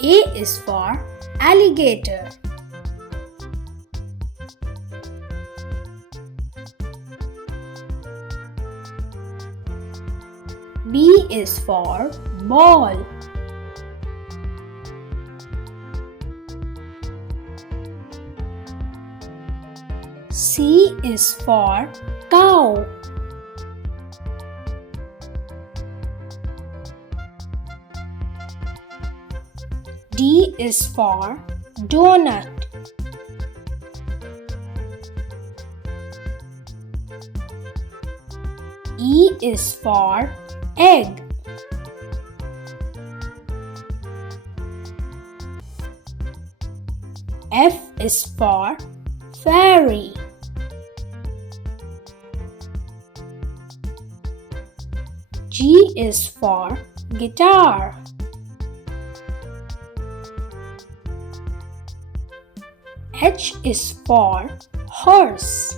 A is for alligator. B is for ball. C is for cow. D is for donut. E is for egg. F is for fairy. G is for guitar. H is for horse.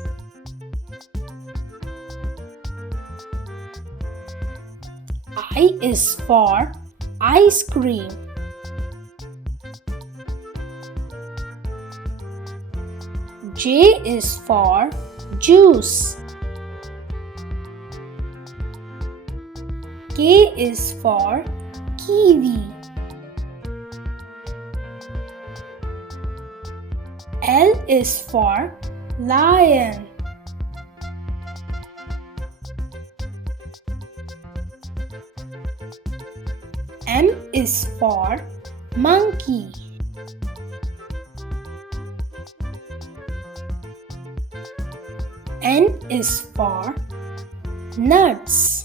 I is for ice cream. J is for juice. K is for kiwi. L is for lion. M is for monkey. N is for nuts.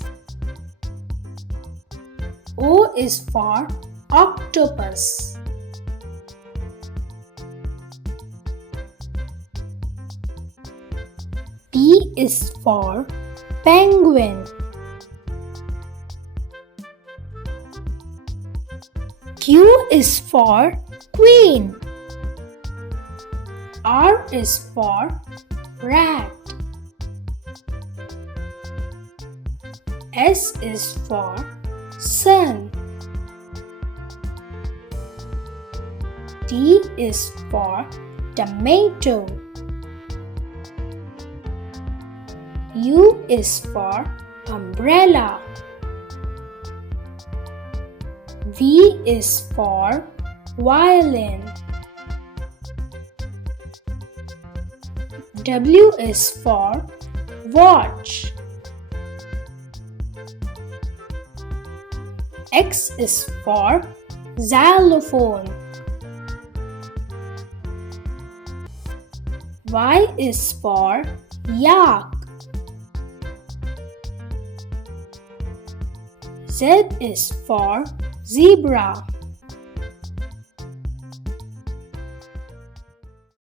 O is for octopus. P is for penguin. Q is for queen. R is for rat. S is for sun. T is for tomato. U is for umbrella. V is for violin. W is for watch. X is for xylophone. Y is for yak. Z is for zebra.